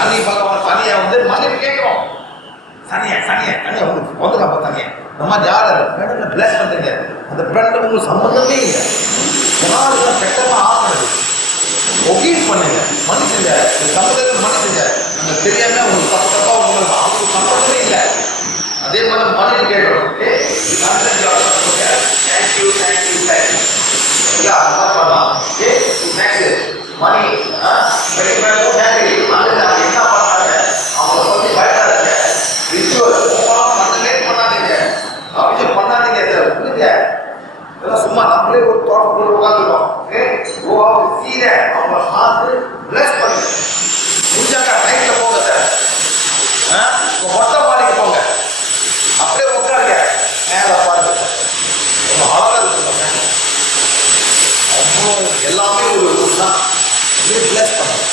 சனி பகவான் சனியை வந்து மன்னிப்பு கேட்கிறோம். சனியை வந்துடாப்பா தனியா இந்த மாதிரி யார் ஃப்ரெண்டை பிளஸ் பண்ணுறீங்க, அந்த ஃப்ரெண்டு உங்களுக்கு சம்மந்தமே இல்லை. யாரும் கெட்டமாக ஆகிறது ஒகீஸ் பண்ணுங்க, மன்னிச்சுங்க, சம்மந்தத்தை மன்னிச்சுங்க. அந்த தெரியாம உங்களுக்கு தப்பா உங்களுக்கு அவங்களுக்கு சம்மந்தமே இல்லை. அதே மாதிரி மன்னிப்பு கேட்கணும். மணி என்ன பண்ணாங்க அவங்களை பற்றி பயப்படாதீங்க. பண்ணாதீங்க அவசியம் பண்ணாதீங்க. இதெல்லாம் சும்மா நம்மளே ஒரு தோட்டக்குள்ள உட்காந்துருக்கோம். அவங்கள பார்த்து பிளஸ் பண்ணுங்க. முடிஞ்சாக்கா டைம்ல போங்க சார், மொட்டை மாடிக்கு போங்க, அப்படியே உட்காருங்க, மேலே பாருங்க, அழகா இருக்குங்க. அவ்வளோ எல்லாமே ஒரு தான் பிளஸ் பண்ணுங்க.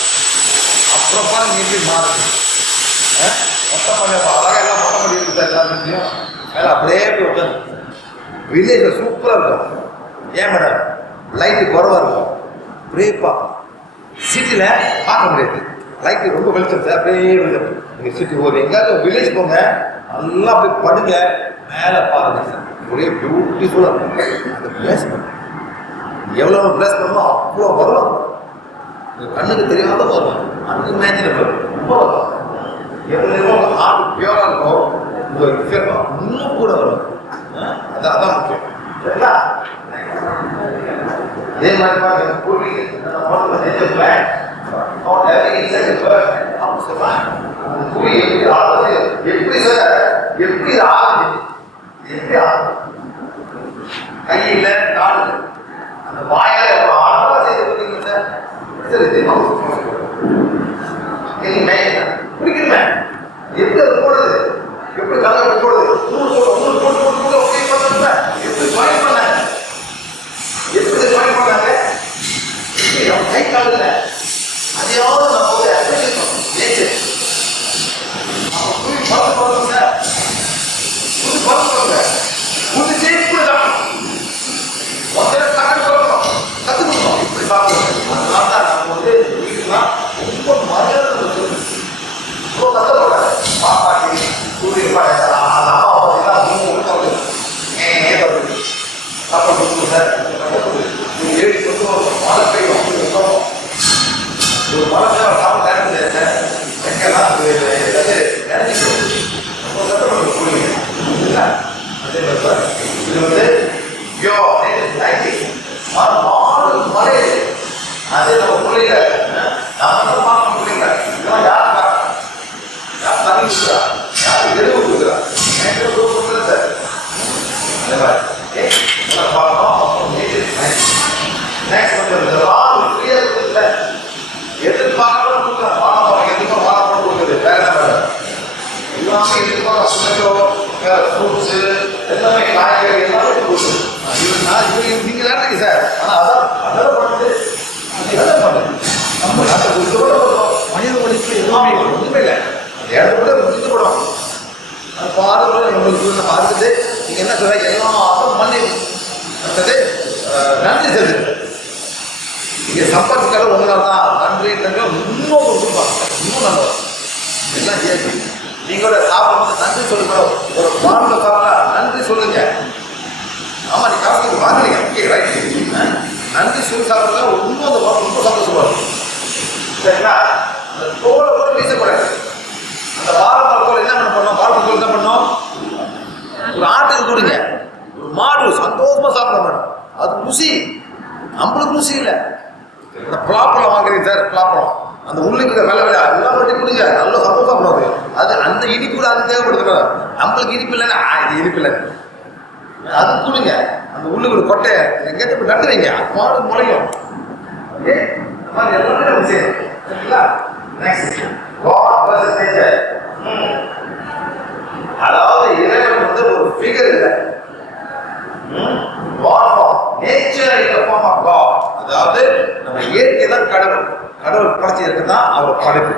அப்புறம் பாருங்க எப்படி மாறுது. மொட்டை மாடி அழகா எல்லாம் மொட்டை மாடி இருக்குது சார் எல்லாருக்கும் மேலே அப்படியே போய் உட்காந்து. வில்லேஜில் சூப்பராக இருக்கும். ஏன் மேடம் லைட்டு குறவாக இருக்கும், அப்படியே பார்க்கலாம். சிட்டியில் பார்க்க முடியாது, லைட்டு ரொம்ப வெளிச்சம் சார். அப்படியே நீங்கள் சிட்டி ஒரு எங்கேயாவது வில்லேஜ் போங்க, நல்லா அப்படியே படுங்க, மேலே பாருங்க சார், ஒரே பியூட்டிஃபுல்லாக இருக்கும். அந்த பிளேஸ் பண்ணுங்க, எவ்வளோ பிளேஸ் பண்ணணும் அவ்வளோ வரும். கண்ணுக்கு தெரியாத வரும், அன்னைக்கு இமேஜினபிள் ரொம்ப வரும். எவ்வளோ ஹார்ட் பியூராக இருக்கும், உங்கள் விஷயம் இன்னும் கூட வரும். அதான் முக்கியம். சரிங்களா? இதே மாதிரி பாருங்க, எப்படி சார் எப்படி ஆகுது, எப்படி ஆகுது, கை இல்லை காடு அந்த வாயால எவ்வளோ ஆழமா செய்து பார்த்தீங்க சார். சரி பிடிக்கணுமே, எப்படி அது போடுறது, எப்படி கலர் போடுறது, எப்படி ஜாயின் பண்ண, எப்படி ஜாயின் பண்ணாங்க, கை கால் இல்லை, அதையாவது நம்ம ஒரு அப்ளிகேஷன் நேச்சர் புது பழக்கம் போடுறோம் சார், புது பழக்கம் போடுங்க, புது செய்தி கூட சாப்பிடணும், ஒருத்தர சாப்பிட்டு போடணும், கற்றுக் கொடுக்கணும், இப்படி சாப்பிடணும். அதனால தான் நம்ம வந்து வீட்டுலாம் ரொம்ப மரியாதை சொல்லணும். ரொம்ப கஷ்டப்படுறாங்க பாப்பாட்டி சூரிய சாப்பாடு கொடுக்கணும் சார். ஏறி கொண்டு மழை பெய்யும், ஒரு மழை சார் சாப்பிட நேரம் சார், எங்கெல்லாம் நினைச்சிக்கணும், ரொம்ப கஷ்டப்பட்டு போடுவீங்க. அதே மாதிரி சார் இது வந்து மழை, அதே நம்ம பிள்ளைங்க நம்ம பார்க்க முடியல. இதெல்லாம் யார் யார் தண்ணி கொடுக்குறா, யார் எருவு கொடுக்குறா, எனக்கு கொடுக்குறது சார். அந்த மாதிரி எதிர்பார்க்க கொடுக்குறேன், வாழைப்பழம் எதுக்கும் வாழைப்பழம் கொடுக்குது, வேற என்ன எல்லாமே எதிர்பார்க்க சுமையோ ஃப்ரூட்ஸு எல்லாமே காய்கறி எல்லாமே கொடுக்குது. நீங்க தானே சார், ஆனால் அதான் பண்ணுறது அதெல்லாம் பண்ணுது. நம்ம நாட்டை கொடுத்தோட மனித வழிக்கு எல்லாமே ஒன்றுமே இல்லை, அந்த இடத்துல முடிச்சுப்படும். அது பாடுறது நம்மளுக்கு நம்ம அடுத்தது நீங்கள் என்ன சொல்ற எல்லாரும் பண்ணி அடுத்தது நன்றி செலுத்து. நீங்கள் சம்பாதிச்சாலும் உங்களால் தான் நன்றி இன்னும் கொடுப்பாங்க, இன்னும் நல்லா எல்லாம் சேர்த்து நீங்களோட சாப்பிடும்போது நன்றி சொல்லுங்க. ஒரு பாட்டில் சாப்பிட்டா நன்றி சொல்லுங்க. ஆமாம், நீ காசுக்கு வாங்குறீங்க, ஓகே ரைட், நன்றி சொல்லி சாப்பிட்றதா இன்னும் அந்த பாட்டில் ரொம்ப சந்தோஷமா இருக்கும். சரிங்களா? அந்த தோலை கூட வீசக்கூடாது. அந்த வாழைப்பழ தோல் என்ன பண்ணோம், வாழைப்பழ தோல் என்ன பண்ணோம், ஒரு ஆட்டுக்கு கொடுங்க, ஒரு மாடு சந்தோஷமா சாப்பிட மேடம், அது ருசி, நம்மளுக்கு ருசி இல்லை. இந்த பலாப்பழம் வாங்குறீங்க சார், பலாப்பழம் அந்த உள்ளுக்கு வெள்ளை வெள்ளை எல்லாம் வட்டி கொடுங்க, நல்லா சந்தோஷம் சாப்பிடுவாங்க. அது அந்த இனிப்பு கூட அது தேவைப்படுது. நம்மளுக்கு இனிப்பு இல்லைன்னா இது இனிப்பு இல்லை, அது கொடுங்க. அந்த உள்ளுக்கு கொட்டை எங்கேயும் நட்டு வைங்க, மாடு முளையும். ஓகே, இந்த மாதிரி எல்லாமே நம்ம செய்யணும். சரிங்களா? Next God versus nature. அதாவது இறைவன் வந்து ஒரு ஃபிகர் இல்லை, nature in the form of God. அதாவது நம்ம இயற்கை தான் கடவுள் படைச்சி இருக்குன்னா அவர் படைப்பு.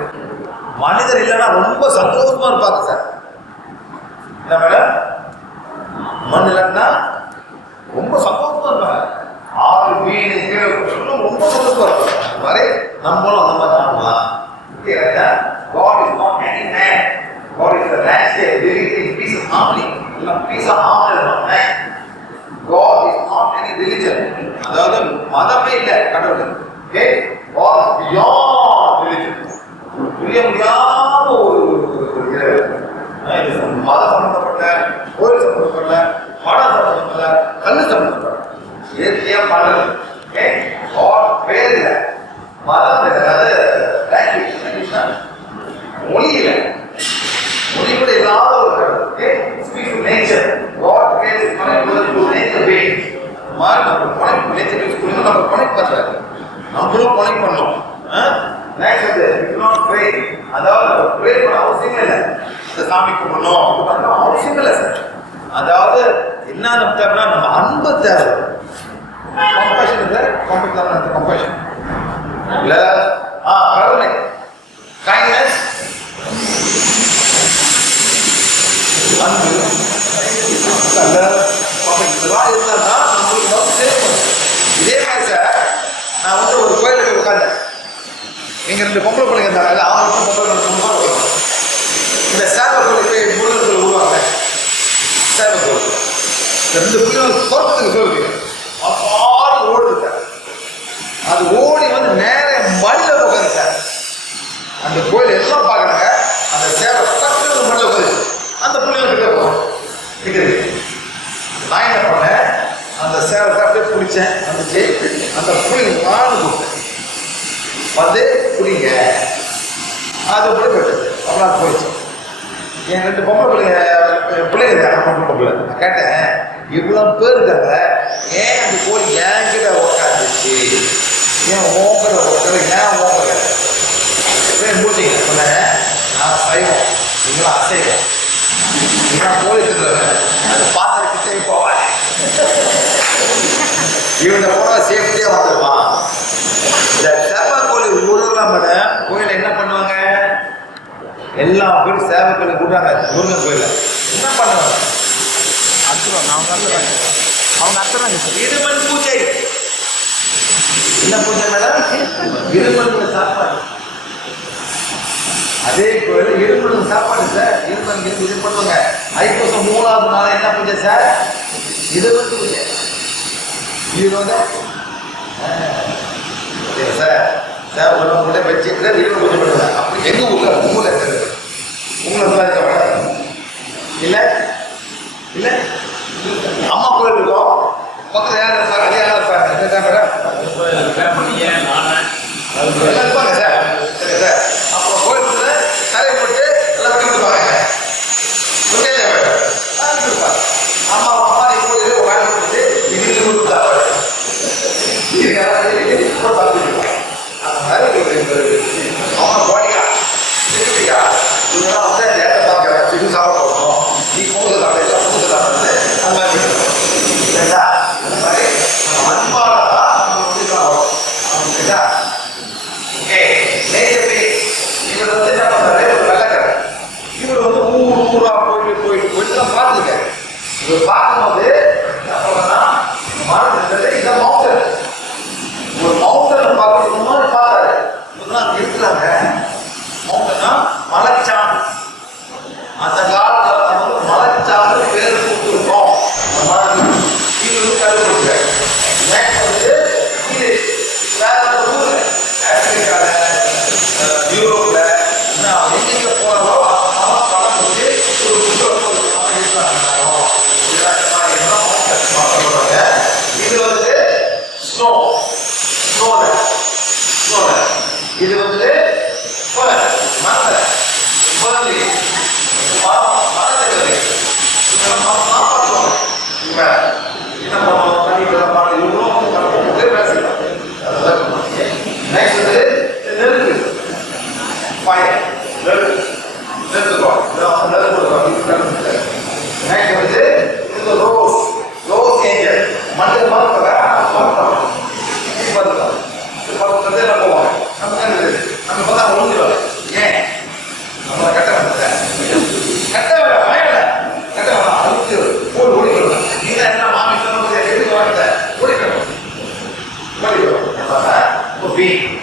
மனிதர் இல்லைன்னா ரொம்ப சந்தோஷமா இருப்பாங்க சார். என்ன மேடம், மண் இல்லைன்னா ரொம்ப சந்தோஷமா இருப்பாங்க. ஆறு மீன் ரொம்ப சந்தோஷமா இருப்பாங்க. அது மாதிரி நம்மளும் அந்த மாதிரி ஆகலாம். பீஸ் ஆஃப் ஆம் God is not any religion. அதாவது மதமே இல்லை கடவுள். Okay? God is beyond religion. புரிய முடியாத ஒரு மத சம்பந்தப்பட்ட, கோயில் சம்பந்தப்பட்ட, படம் சம்பந்தப்பட்ட, கல்லு சம்பந்தப்பட்ட இயற்கையா மதம். God பேர் இல்லை, மதம் இல்லை, அது லாங்குவேஜ், மொழி இல்லை, மொழி கூட இல்லாத ஒரு கடவுள். Speak to nature. God creates connect to nature being. மாதிரி நம்ம கனெக்ட் நேச்சர் யூஸ் பண்ணி நம்ம கனெக்ட் பண்றாரு. நம்மளும் கனெக்ட் பண்ணோம். நெக்ஸ்ட் வந்து யூ நாட் ப்ரே. அதாவது ப்ரே பண்ண அவசியம் இல்லை. இந்த சாமி கும்பிடணும் அது பண்ணணும் அவசியம் இல்லை சார். அதாவது என்ன அப்படின்னா நம்ம அன்பு தேவை. கம்பேஷன் இல்லை, கம்பேஷன் இல்லை, கருணை, கைண்ட்னஸ், அன்பு, இதெல்லாம் இருந்தால் தான் நம்மளுக்கு வந்து சேரும். இதே மாதிரி சார் நான் வந்து ஒரு கோயிலுக்கு உட்காந்தேன். எங்கள் 2 பொம்பளை பிள்ளைங்க இருந்தாங்க, அவங்களுக்கும் பொம்பளை பிள்ளைங்க. இந்த சேவை கோயிலுக்கு முருகன் கோயில் விடுவாங்க. சேவை கோயில் இந்த 2 பிள்ளைங்க தோட்டத்துக்கு போயிருக்கு. அப்பாடு ஓடுது சார். அது ஓடி வந்து நேர மடியில் உட்காந்து சார். அந்த கோயில் எல்லாம் பார்க்குறாங்க. அந்த சேவை டக்குனு மடியில் உட்காந்து அந்த பிள்ளைங்க கிட்ட போகிறோம். நான் என்ன பண்ணேன், அந்த சேவத்தை அப்படியே பிடிச்சேன். வந்துச்சு அந்த பிள்ளைங்க நானும் கொடுத்தேன். வந்து பிடிங்க அது கூட போயிட்டு அப்புறம் போயிடுச்சு. என் 2 பொம்பளை பிள்ளைங்க பொம்பளை நான் கேட்டேன், இவ்வளோ பேர் இருக்காங்க, ஏன் அந்த கோயில் என்கிட்ட உட்காந்துச்சு, ஏன் ஓங்கட உட்கார, ஏன் ஓங்கட முடிச்சிங்க சொன்னேன். நான் சைவம், நீங்களும் அசைவம், நீங்களாம் கோயிலுக்கு அது பார்த்துக்கிட்டே போவாங்க. இவங்க போன சேஃப்டியாக வந்துடுவான். இந்த சேவை கோயில் ஊரெல்லாம் மேடம் கோயிலில் என்ன பண்ணுவாங்க, எல்லா பேரும் சேவை கோயில் கூட்டாங்க. முருகன் கோயிலில் என்ன பண்ணுவாங்க, அவங்க அத்துறாங்க இருமல் பூஜை. என்ன பூஜை மேடம், இருமல் சாப்பாடு. அதே கோயில் இருமல் சாப்பாடு சார். இருமல் இது பண்ணுவாங்க. ஐப்பசம் 3ஆவது நாள் என்ன பூஜை சார், இருமல் பூஜை. இது வந்து சார் சார் ஒன்று வச்சு இருமல் பூஜை பண்ணுவாங்க. அப்படி எங்கள் ஊரில் உங்களை இல்லை இல்லை அம்மா கோயில் இருக்கும் பக்கத்தில் யார் இருப்பாங்க, அதே யாரும் இருப்பாங்க இருப்பாங்க சார். சரி சார். அப்புறம் கோயிலுக்குள்ள தலை போட்டு எல்லாம் வெட்டி கொடுப்பாங்க. அம்மா அம்மா கோயில் வாங்கி கொடுத்து இது கொடுத்தாங்க. அந்த மாதிரி அவங்க போடிக்கா இவங்கெல்லாம் வந்து நேரத்தை பார்க்குறேன், இது சாப்பிட போகணும், நீ பொங்கல் சாப்பிட பொங்கல் சாப்பிட்றது அந்த மாதிரி சரிங்களா. அந்த மாதிரி அன்பால தான் நம்ம முடிக்கலாம். சரிங்களா. ஓகே இவர் வந்து என்ன பண்ணுறாரு, ஒரு வெள்ளக்காரர். இவர் வந்து ஊரா போயிட்டு தான் பார்த்துருக்காரு. இவர் பார்க்கும்போது என்ன பண்ணா மரத்தில் இந்த மவுண்டன், ஒரு மவுண்டனை பார்க்கறது மாதிரி பார்த்தாரு. இவங்கெல்லாம் அங்கே இருக்கிறாங்க. மவுண்டனா மலைச்சாமி. அந்த காலத்தில் நம்ம வந்து மலைச்சாமி பேர் கொடுத்துருக்கோம். அந்த மாதிரி இவர் வந்து கண்டுபிடிச்சாரு. நெக்ஸ்ட் வந்து இது வேற ஒரு ஊர் ஆப்பிரிக்காவில் யூரோப்பில் எங்கெங்கே போகிறதோ அதெல்லாம் படம் போட்டு ஒரு புத்தகம் இருக்கிறாங்க. இது வந்து ஸ்னோ இது வந்து be